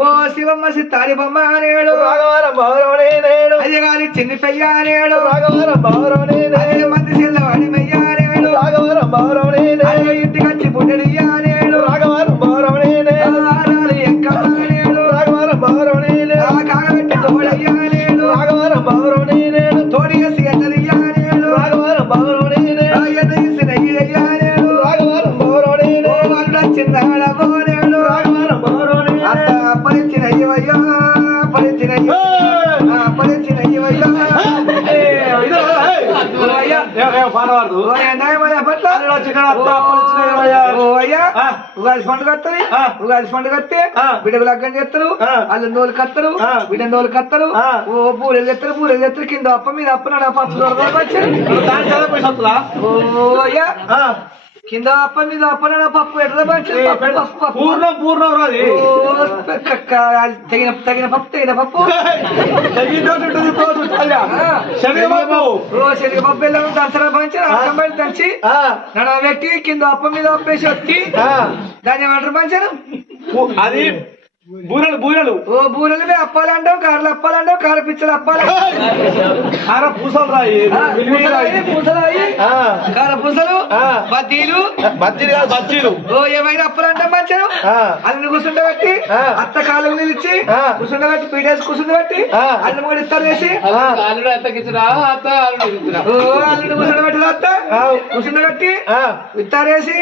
ఓ శివమ్మ సిత్తారి బొమ్మ అనేడు అయ్యగారి చిన్ని పెయ్య అనేడు మంది చెల్లవాడి మెయ్య అనేడు ఇంటికి వచ్చి పుట్టడి అనేడు కాగబెట్టి తోడయ్య అనేడు తోడిగసి ఎన్నదయ్య అనేడు ఎన్న తీసి నెయ్యయ్య అనేడు వాళ్ళు వచ్చిందాడ పోనేడు అత్త అప్పలిచ్చిన అయ్యవయ్యా అప్పలిచ్చిన అప్పలిచ్చిన అయ్యవయ్యా ఉగాది పండుగ వస్తుంది ఉగాది పండుగ వస్తే బిడ్డకు లగ్గం చేస్తారు వాళ్ళు నోలు కత్తరు బిడ్డ నోలు కత్తరు ఓ పూరెలు తెస్తారు పూరెలు తెస్తారు కింద అప్ప మీద అప్పనాడు పప్పు కింద అప్ప మీద అప్పనాడు పప్పు ఎట్లా పూర్ణం పూర్ణం తగిన పప్పు తగిన పప్పు శనగపప్పు వెళ్ళాము దసరా పంచి అర్థం దంచి నడ పెట్టి కింద అప్ప మీద అప్పేసి వచ్చి దాన్ని ఏమంటారు పంచారు అది బూరెలు బూరెలు ఓ బూరెలు అప్పాలంటావు కార్లు అప్పాలంటావు కార పిచ్చలు అప్పాలి కార పూసలు రాయి పూసలు కార పూసలు బద్దీలు బజ్జీలు కాదు బజ్జీలు ఓ ఏమైనా అప్పాలంటాం మంచారు అల్లని కూర్చుండబెట్టి అత్త కాలు నిలిచి కూర్చుండబెట్టి పీటేసి కూర్చుండబెట్టి అల్లం కూడా ఇస్తారు వేసి ఓ అల్లుని కూర్చుండబెట్టి అత్త కూర్చుండబెట్టి ఇస్తారేసి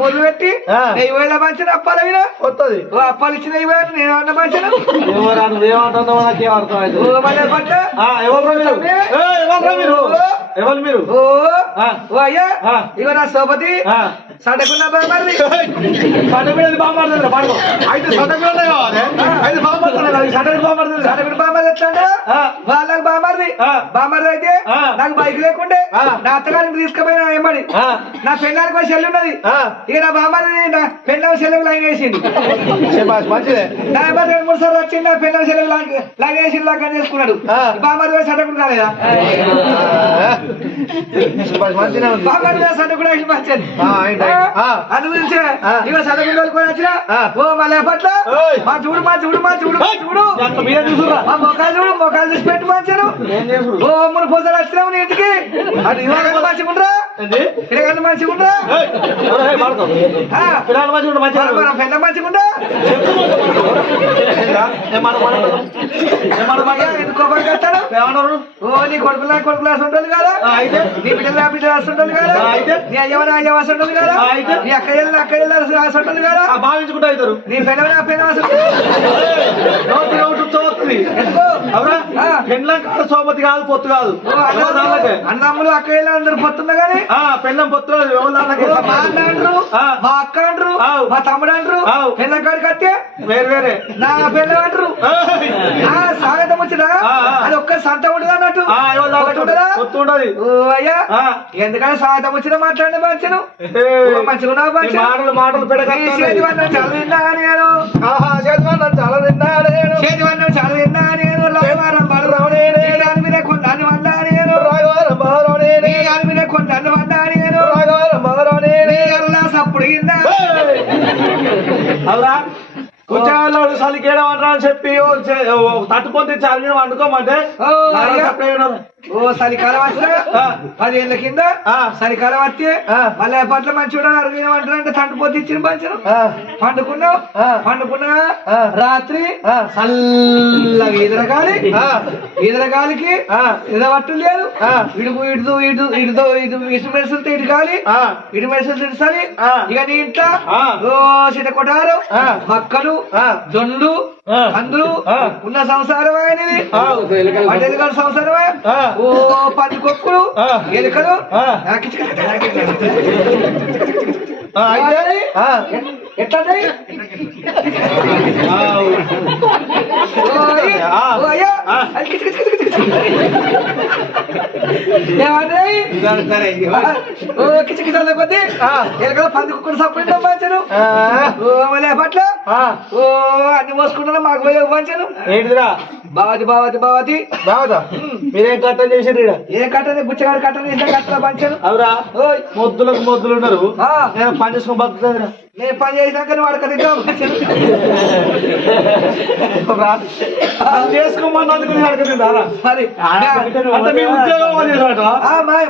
బోర్లు పెట్టి నెయ్యి వేల మంచి అప్పాల మీద వస్తుంది అప్పాలు ఇచ్చిన నేను అన్న మంచిగా ఎవరు మీరు అయ్యా ఇగో నా సోపతి సడకున్న బామర్ది సడకుడు బామర్ది పడుకో అయితే సడకుడు కావాలి అయితే బామర్ది సడకుడు బామర్ది ఎట్లా వాళ్ళకి బామర్ది బామర్ది అయితే నాకు బైక్ లేకుండే నా అత్తగారికి తీసుకుపోయినా ఏమని నా పెళ్ళానికి ఒక సెల్ ఉన్నది ఇక నా బామర్ది నా పెళ్ళ సెల్లకు లైన్ వేసింది మంచిదే నా 2-3 సార్లు వచ్చింది నా పెళ్ళ సెల్లకు లైన్ వేసి లాగా చేసుకున్నాడు బామర్ది సడకుడు కాలేదా బామర్ది సడకుడు అయితే మంచిది అందు గురించి ఇక సడకుడు కూడా వచ్చిన ఓ మళ్ళీ పట్ల మా చూడు మా చూడు మా చూడు మా చూడు మా మొక్కలు చూడు మొక్కలు చూసి పెట్టి మంచాను ఓ 3 పూసలు వచ్చినావు నీ ఇంటికి అటు ఇరవై మంచిగా ఉండరా ఇరవై మంచిగా ఉండరా పెద్ద మంచిగా ఉండరా ఎందుకు కడతాడు ఓ నీ కొడుకులా ఉంటుంది కదా నీ బిడ్డలా బిడ్డ రాస్తుంటుంది కదా నీ అయ్యవరా అయ్య రాస్తుంటుంది కదా నీ అక్కయ్యలు అక్కయ్యలు రాస్తుంటుంది కదా భావించుకుంటా అవుతారు నీ పెళ్ళ పెళ్ళ సోపతి కాదు పొత్తు కాదు అన్నమ్ములు అక్కయ్యలు అందరు పొత్తుందా కానీ పెళ్ళం పొత్తు మా అన్న అంటారు మా అక్క అంటారు మా తమ్ముడు అంటారు పెళ్ళ కాడికి వస్తే వేరు వేరే నా పెళ్ళ అంటారు స్వాగతం వచ్చినా అది ఒక్క సంత ఉండదు అన్నట్టు పొత్తుండదు అయ్యా ఎందుకంటే స్వాగతం వచ్చినా మాట్లాడిన మంచిను మంచిగా మాటలు మాటలు చేతివన్నం చాలా తిన్నా నేను చాలా తిన్నా నేను చేతివన్నం చాలా తిన్నా నేను రాయవారం బలరావునే దాని మీద కొన్నాను వన్నా నేను రాయవారం బలరావునే దాని మీద కొన్నాను వన్నా నేను రాయవారం బలరావునే అల్లా సప్పుడు కింద అవురా కూర్చోవాళ్ళు చలికేయడం అంటారా అని చెప్పి తట్టుకొని చాలు వండుకోమంటే ఓ చలికాలం వస్తే 10 ఏళ్ళ కింద చలికాలం వస్తే మళ్ళీ పట్ల మంచిగా అడిగినమంటారంటే తండ్రిపోతే ఇచ్చిన పంచను పండుకున్నా రాత్రి చల్లగా ఈదరగాలికి ఇదవట్టు లేదు ఇటు మెరుసులతో ఇటు గాలి ఇటు మెరుసులతో ఇటు సరి ఇక నీ ఇంట్లో సీత కొట్టారు మక్కలు జొన్లు అందరూ ఉన్న సంసారం అనేది సంసారమే ఓ 10 కొక్కులు ఎలుకలు ఎట్లా కొద్ది ఎలుకలు 10 కుక్కలు సపరేట్ పంచాను పట్ల ఓ అన్ని మోసుకుంటున్నా మాకు పోయి పంచాను ఏంటిదిరా బావతి బావతి బావతి బావదా మీరేం కట్టం చేసారు ఈడ? ఏ కట్టని బుచ్చగాడు కట్టని ఇంత కట్టల పంచను అవురా ఓయ్ మొద్దులకు మొద్దులు ఉన్నారు ఆ. నేను పని చేసుకొని బతుకుతారా నేను పని చేసినాక నువ్వు అడగ చేసుకోమన్నందుకు నేను అడగలేదు రా. మరి అంటే మీ ఉద్యోగం వాళ్ళు చేసారట?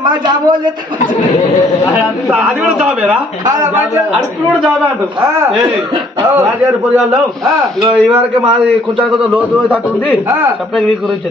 మా జాబ్ వాళ్ళు చెప్తారు. అది కూడా జాబేరా? కాదా పంచను? అడుగు కూడా జాబే అంటు ఆ. రాజారి పొరియాల్లో ఆ. ఈ వరకే మాది కొంచెం కొంచెం లోతు తట్టు ఉంది ఆ. చెప్పడానికి మీ గురించి